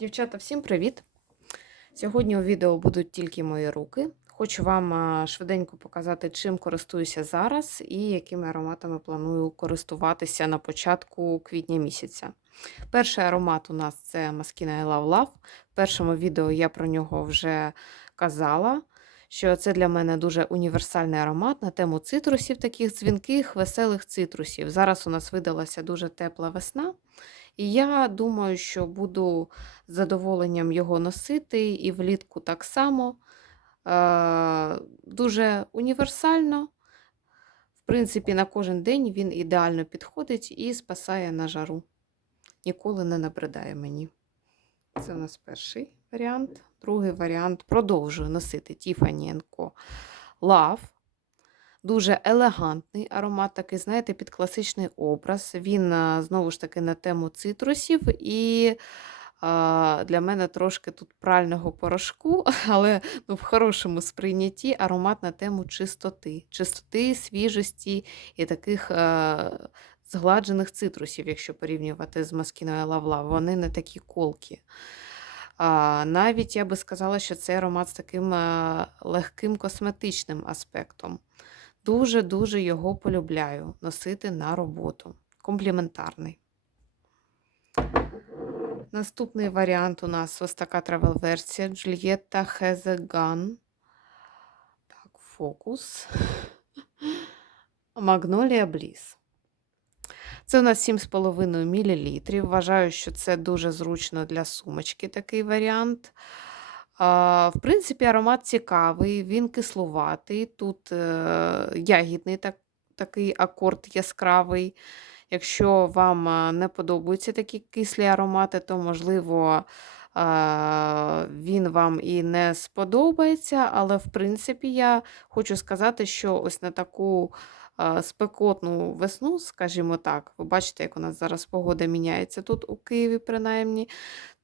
Дівчата, всім привіт! Сьогодні у відео будуть тільки мої руки. Хочу вам швиденько показати, чим користуюся зараз і якими ароматами планую користуватися на початку квітня місяця. Перший аромат у нас це Maskina I Love Love. В першому відео я про нього вже казала, що це для мене дуже універсальний аромат на тему цитрусів, таких дзвінких, веселих цитрусів. Зараз у нас видалася дуже тепла весна. І я думаю, що буду з задоволенням його носити і влітку так само. Е, Дуже універсально. В принципі, на кожен день він ідеально підходить і спасає на жару. Ніколи не набридає мені. Це у нас перший варіант. Другий варіант продовжую носити Tiffany Co. Love. Дуже елегантний аромат, такий, знаєте, під класичний образ. Він, знову ж таки, на тему цитрусів. І для мене трошки тут прального порошку, але ну, в хорошому сприйнятті аромат на тему чистоти, чистоти, свіжості і таких а, згладжених цитрусів, якщо порівнювати з маскіною лавла. Вони не такі колкі. А, навіть я би сказала, що цей аромат з таким легким косметичним аспектом. Дуже-дуже його полюбляю носити на роботу. Компліментарний. Наступний варіант у нас ось така тревел-версія Джульєтта Хезеган. Так, фокус. Магнолія Бліс. Це у нас 7,5 мл. Вважаю, що це дуже зручно для сумочки такий варіант. В принципі, аромат цікавий, він кислуватий. Тут е, ягідний так, такий акорд яскравий. Якщо вам не подобаються такі кислі аромати, то, можливо, він вам і не сподобається. Але, в принципі, я хочу сказати, що ось на таку спекотну весну, скажімо так, ви бачите, як у нас зараз погода міняється тут у Києві, принаймні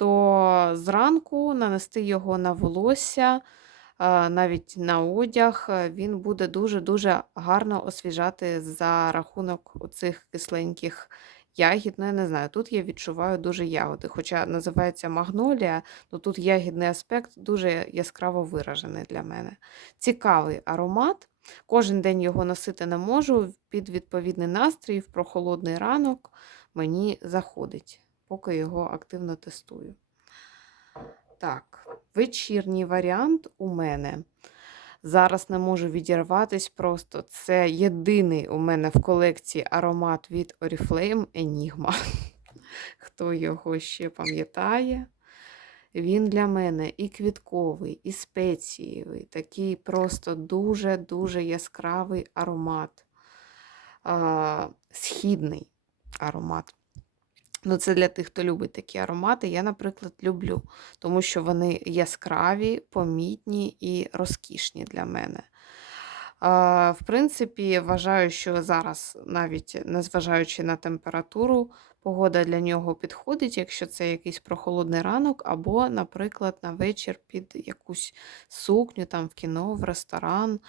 то зранку нанести його на волосся, навіть на одяг, е, він буде дуже-дуже гарно освіжати за рахунок оцих кисленьких ягід. Ну, я не знаю, тут я відчуваю дуже ягоди. Хоча називається магнолія, то тут ягідний аспект дуже яскраво виражений для мене. Цікавий аромат. Кожен день його носити не можу. Під відповідний настрій в прохолодний ранок мені заходить поки його активно тестую. Так, вечірній варіант у мене. Зараз не можу відірватись просто. Це єдиний у мене в колекції аромат від Oriflame Enigma. Хто його ще пам'ятає? Він для мене і квітковий, і спецієвий, такий просто дуже-дуже яскравий аромат, а, східний аромат. Ну, це для тих, хто любить такі аромати. Я, наприклад, люблю, тому що вони яскраві, помітні і розкішні для мене. В принципі, вважаю, що зараз, навіть незважаючи на температуру, погода для нього підходить, якщо це якийсь прохолодний ранок, або, наприклад, на вечір під якусь сукню, там в кіно, в ресторан,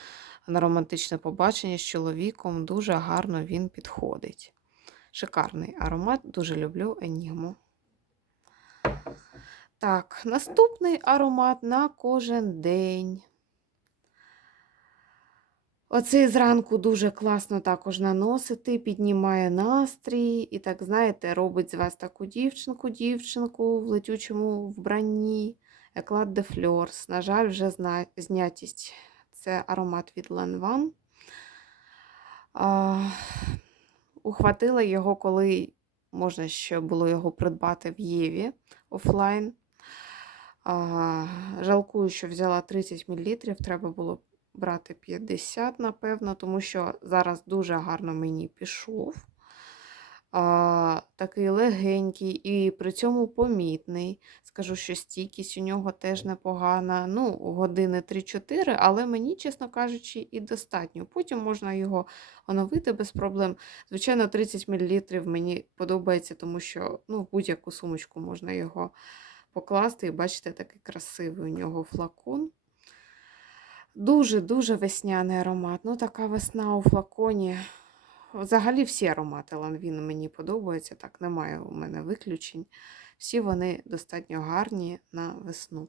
на романтичне побачення з чоловіком, дуже гарно він підходить. Шикарний аромат, дуже люблю Енігму. Так, наступний аромат на кожен день. Оцей зранку дуже класно також наносити, піднімає настрій і, так, знаєте, робить з вас таку дівчинку-дівчинку в летючому вбранні. Еклад де Фльорс. На жаль, вже знятість. Це аромат від Ленван. Ухватила його, коли можна ще було його придбати в Єві офлайн. А, Жалкую, що взяла 30 мл, треба було брати 50, напевно, тому що зараз дуже гарно мені пішов а, такий легенький і при цьому помітний. Скажу, що стійкість у нього теж непогана. Ну, години 3-4, але мені, чесно кажучи, і достатньо. Потім можна його оновити без проблем. Звичайно, 30 мл мені подобається, тому що ну, в будь-яку сумочку можна його покласти. І бачите, такий красивий у нього флакон. Дуже-дуже весняний аромат. Ну, така весна у флаконі Взагалі всі аромати ланвін мені подобаються, так, немає у мене виключень. Всі вони достатньо гарні на весну.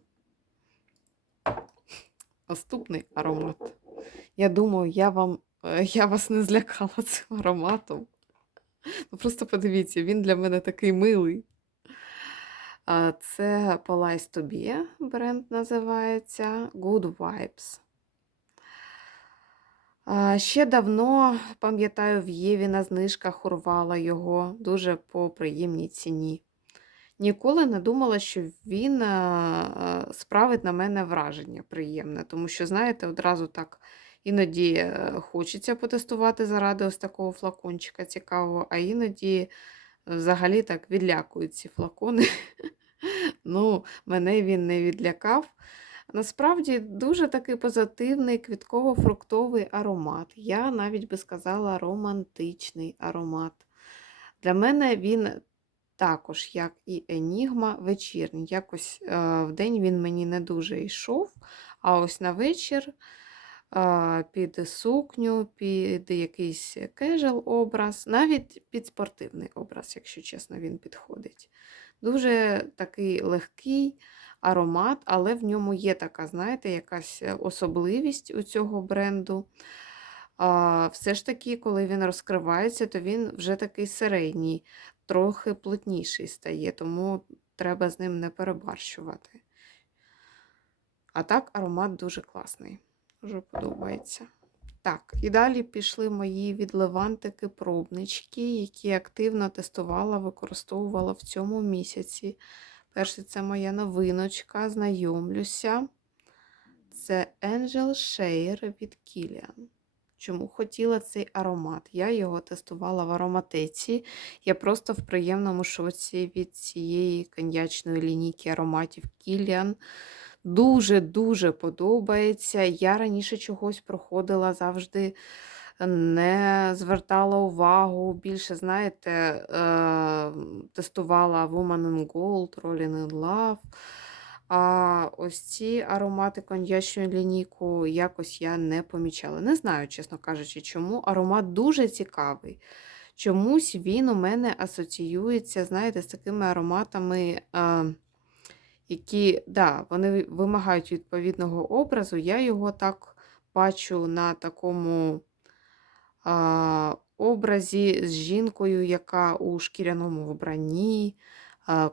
Наступний аромат. Я думаю, я вам, е, я вас не злякала цим ароматом. Ну, просто подивіться, він для мене такий милий. Це to Be бренд називається Good Vibes. Ще давно, пам'ятаю, в Єві на знижках урвала його дуже по приємній ціні. Ніколи не думала, що він е, е, справить на мене враження приємне, тому що, знаєте, одразу так іноді е, хочеться потестувати заради ось такого флакончика цікавого, а іноді взагалі так відлякують ці флакони. Ну, мене він не відлякав. Насправді дуже такий позитивний квітково-фруктовий аромат. Я навіть би сказала романтичний аромат. Для мене він також, як і Енігма, вечірній. Якось е, в день він мені не дуже йшов, а ось на вечір е, під сукню, під якийсь кежел образ, навіть під спортивний образ, якщо чесно, він підходить. Дуже такий легкий аромат, але в ньому є така, знаєте, якась особливість у цього бренду. Все ж таки, коли він розкривається, то він вже такий середній, трохи плотніший стає, тому треба з ним не перебарщувати. А так, аромат дуже класний, дуже подобається. Так, і далі пішли мої відливантики-пробнички, які активно тестувала, використовувала в цьому місяці. Перше, це моя новиночка, знайомлюся. Це Angel Share від Kilian. Чому хотіла цей аромат? Я його тестувала в ароматеці. Я просто в приємному шоці від цієї коньячної лінійки ароматів Kilian. Дуже-дуже подобається. Я раніше чогось проходила завжди. Не звертала увагу, більше, знаєте, е, тестувала Woman in Gold, Rolling in Love. А ось ці аромати коньячної лінійку якось я не помічала. Не знаю, чесно кажучи, чому. Аромат дуже цікавий. Чомусь він у мене асоціюється, знаєте, з такими ароматами, а, які, да, вони вимагають відповідного образу. Я його так бачу на такому образі з жінкою, яка у шкіряному вбранні,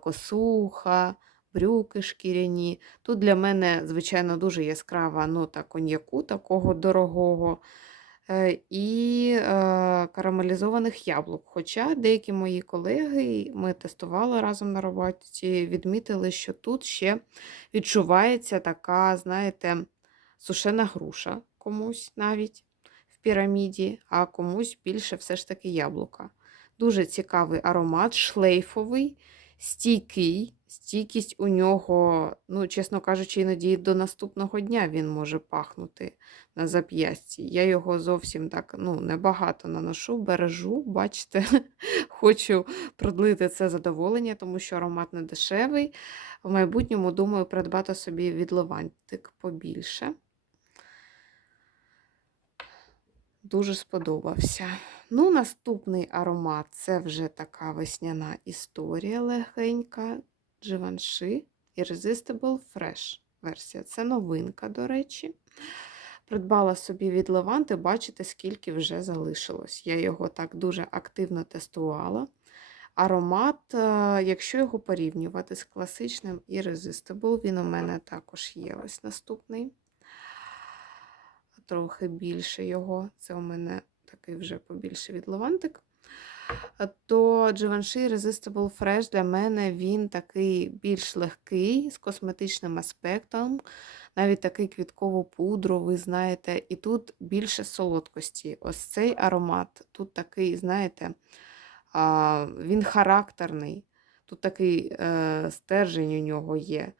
косуха брюки шкіряні. Тут для мене, звичайно, дуже яскрава нота коньяку, такого дорогого. Е, і е, карамелізованих яблук. Хоча деякі мої колеги, ми тестували разом на роботі, відмітили, що тут ще відчувається така, знаєте, сушена груша комусь навіть піраміді, а комусь більше все ж таки яблука. Дуже цікавий аромат, шлейфовий, стійкий. Стійкість у нього, ну, чесно кажучи, іноді до наступного дня він може пахнути на зап'ясті. Я його зовсім так ну, небагато наношу, бережу, бачите, хочу продлити це задоволення, тому що аромат не дешевий. В майбутньому, думаю, придбати собі відливантик побільше. Дуже сподобався. Ну, Наступний аромат це вже така весняна історія легенька. Givenchy Irresistible Fresh версія. Це новинка, до речі. Придбала собі від Леванти, бачите, скільки вже залишилось. Я його так дуже активно тестувала. Аромат, е, якщо його порівнювати з класичним Irresistible, він у мене також є ось наступний. Трохи більше його. Це у мене такий вже побільше від Левантик то Givenchy Irresistible Fresh для мене він такий більш легкий, з косметичним аспектом, навіть такий квітково-пудровий, знаєте, і тут більше солодкості. Ось цей аромат, тут такий, знаєте, він характерний, тут такий е, стержень у нього є.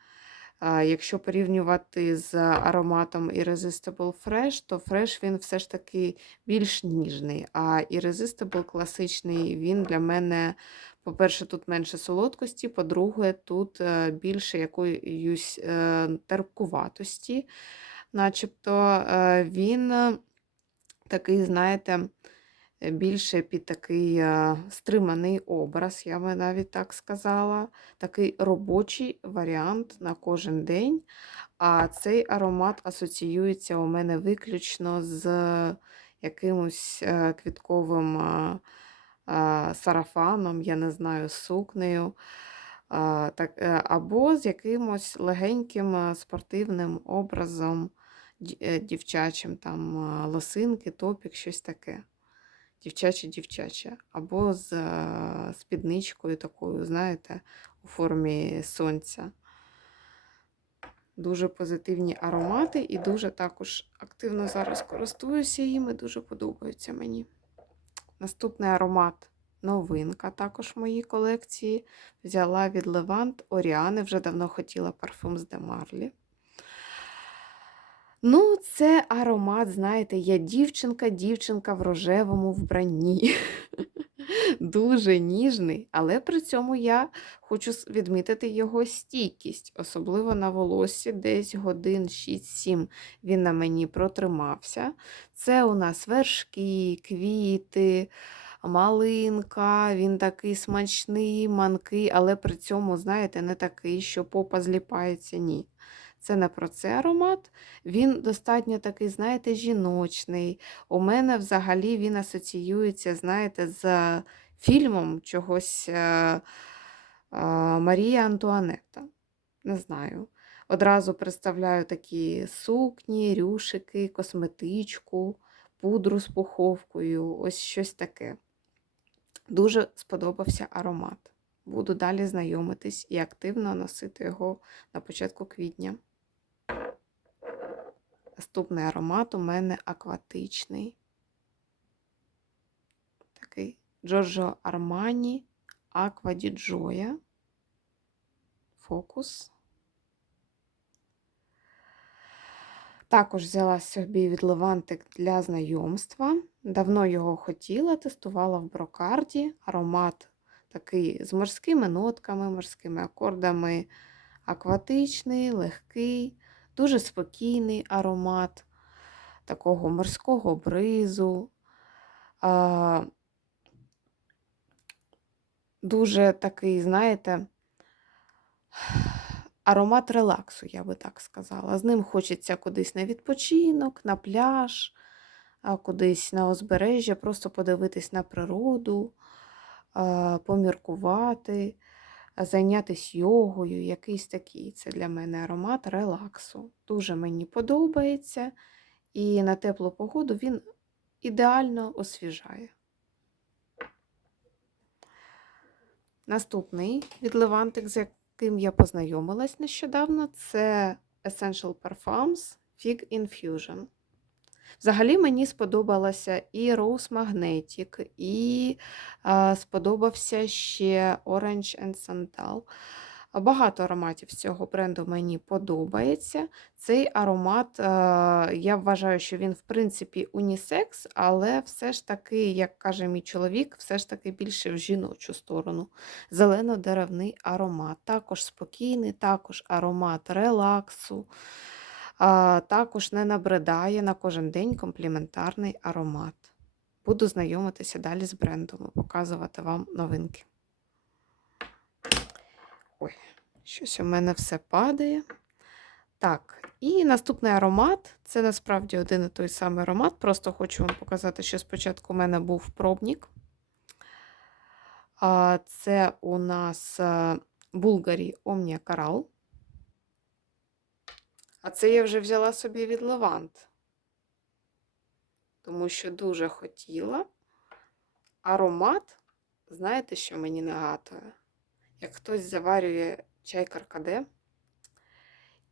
Якщо порівнювати з ароматом Irresistible Fresh, то Fresh він все ж таки більш ніжний, а Irresistible класичний він для мене, по-перше, тут менше солодкості, по-друге, тут е, більше якоїсь е, терпкуватості. Начебто е, він такий, знаєте, більше під такий е, стриманий образ, я би навіть так сказала. Такий робочий варіант на кожен день. А цей аромат асоціюється у мене виключно з якимось е, квітковим е, е, сарафаном, я не знаю, сукнею. Так, або з якимось легеньким спортивним образом дівчачим, там лосинки, топік, щось таке. Дівчаче. Або з спідничкою такою, знаєте, у формі сонця. Дуже позитивні аромати і дуже також активно зараз користуюся їми, дуже подобаються мені. Наступний аромат новинка також в моїй колекції. Взяла від Левант Оріани, вже давно хотіла парфум з Демарлі. Ну, це аромат, знаєте, я дівчинка, дівчинка в рожевому вбранні. Дуже ніжний, але при цьому я хочу відмітити його стійкість, особливо на волоссі, десь годин 6-7 він на мені протримався. Це у нас вершки, квіти, малинка, він такий смачний, манкий, але при цьому, знаєте, не такий, що попа зліпається, ні. Це не про це аромат. Він достатньо такий, знаєте, жіночний. У мене взагалі він асоціюється, знаєте, з фільмом чогось е, е, Марія Антуанетта. Не знаю. Одразу представляю такі сукні, рюшики, косметичку, пудру з пуховкою, ось щось таке. Дуже сподобався аромат. Буду далі знайомитись і активно носити його на початку квітня. Наступний аромат у мене акватичний. Такий Armani Aqua di Gioia. Фокус. Також взяла собі від Левантик для знайомства. Давно його хотіла, тестувала в брокарді. Аромат такий з морськими нотками, морськими акордами. Акватичний, легкий, дуже спокійний аромат такого морського бризу. А, дуже такий, знаєте, аромат релаксу, я би так сказала. З ним хочеться кудись на відпочинок, на пляж, кудись на узбережжя, просто подивитись на природу, поміркувати, зайнятися йогою, якийсь такий. Це для мене аромат релаксу. Дуже мені подобається. І на теплу погоду він ідеально освіжає. Наступний від Левантик, з яким я познайомилась нещодавно, це Essential Parfums Fig Infusion. Взагалі мені сподобалася і Rose Magnetic, і а, сподобався ще Orange and Santal. Багато ароматів цього бренду мені подобається. Цей аромат, е, я вважаю, що він, в принципі, унісекс, але все ж таки, як каже мій чоловік, все ж таки більше в жіночу сторону. Зелено-деревний аромат. Також спокійний, також аромат релаксу. А, Також не набридає на кожен день компліментарний аромат. Буду знайомитися далі з брендом і показувати вам новинки. Ой, щось у мене все падає. Так, і наступний аромат це насправді один і той самий аромат. Просто хочу вам показати, що спочатку у мене був пробник. Це у нас Булгарі Omnia Coral. А це я вже взяла собі від Левант, тому що дуже хотіла. Аромат, знаєте, що мені нагадує? Як хтось заварює чай каркаде,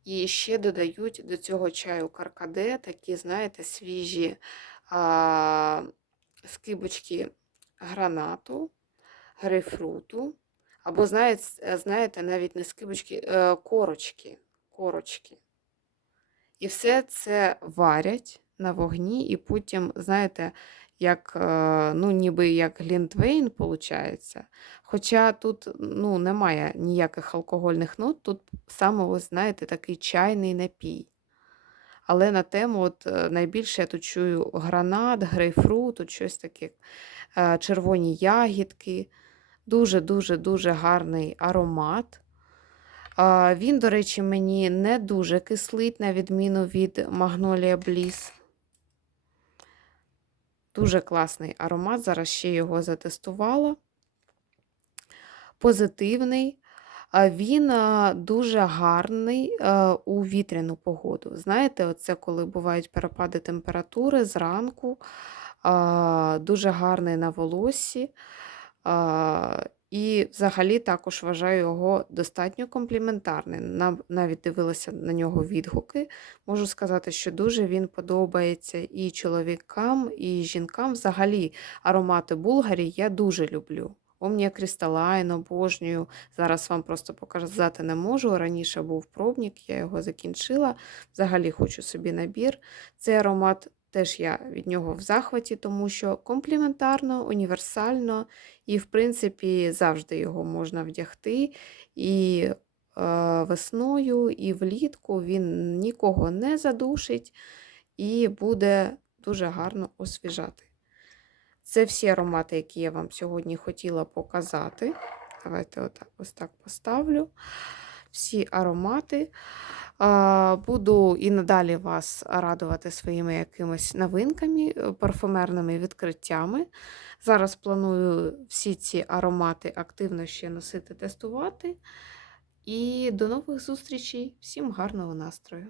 і ще додають до цього чаю каркаде такі, знаєте, свіжі а, скибочки гранату, грейпфруту, або, знаєте, знаєте, навіть не скибочки, е, корочки. корочки. І все це варять на вогні, і потім, знаєте, як, е, ну, ніби як глінтвейн, виходить. Хоча тут ну, немає ніяких алкогольних нот, тут саме, ось, знаєте, такий чайний напій. Але на тему, от е, найбільше я тут чую гранат, грейпфрут, щось таке, е, червоні ягідки. Дуже-дуже дуже гарний аромат. Він, до речі, мені не дуже кислить, на відміну від Magnolia Bliss. Дуже класний аромат. Зараз ще його затестувала. Позитивний. Він дуже гарний у вітряну погоду. Знаєте, оце коли бувають перепади температури зранку, дуже гарний на волоссі. І взагалі також вважаю його достатньо компліментарним. Навіть дивилася на нього відгуки. Можу сказати, що дуже він подобається і чоловікам, і жінкам. Взагалі аромати Булгарі я дуже люблю. Omnia Crystalline обожнюю. Зараз вам просто показати не можу. Раніше був пробник, я його закінчила. Взагалі хочу собі набір. Цей аромат теж я від нього в захваті, тому що компліментарно, універсально, і, в принципі, завжди його можна вдягти. І е, весною, і влітку він нікого не задушить і буде дуже гарно освіжати. Це всі аромати, які я вам сьогодні хотіла показати. Давайте ось так поставлю. Всі аромати. Буду і надалі вас радувати своїми якимись новинками, е, парфумерними відкриттями. Зараз планую всі ці аромати активно ще носити, тестувати. І до нових зустрічей. Всім гарного настрою!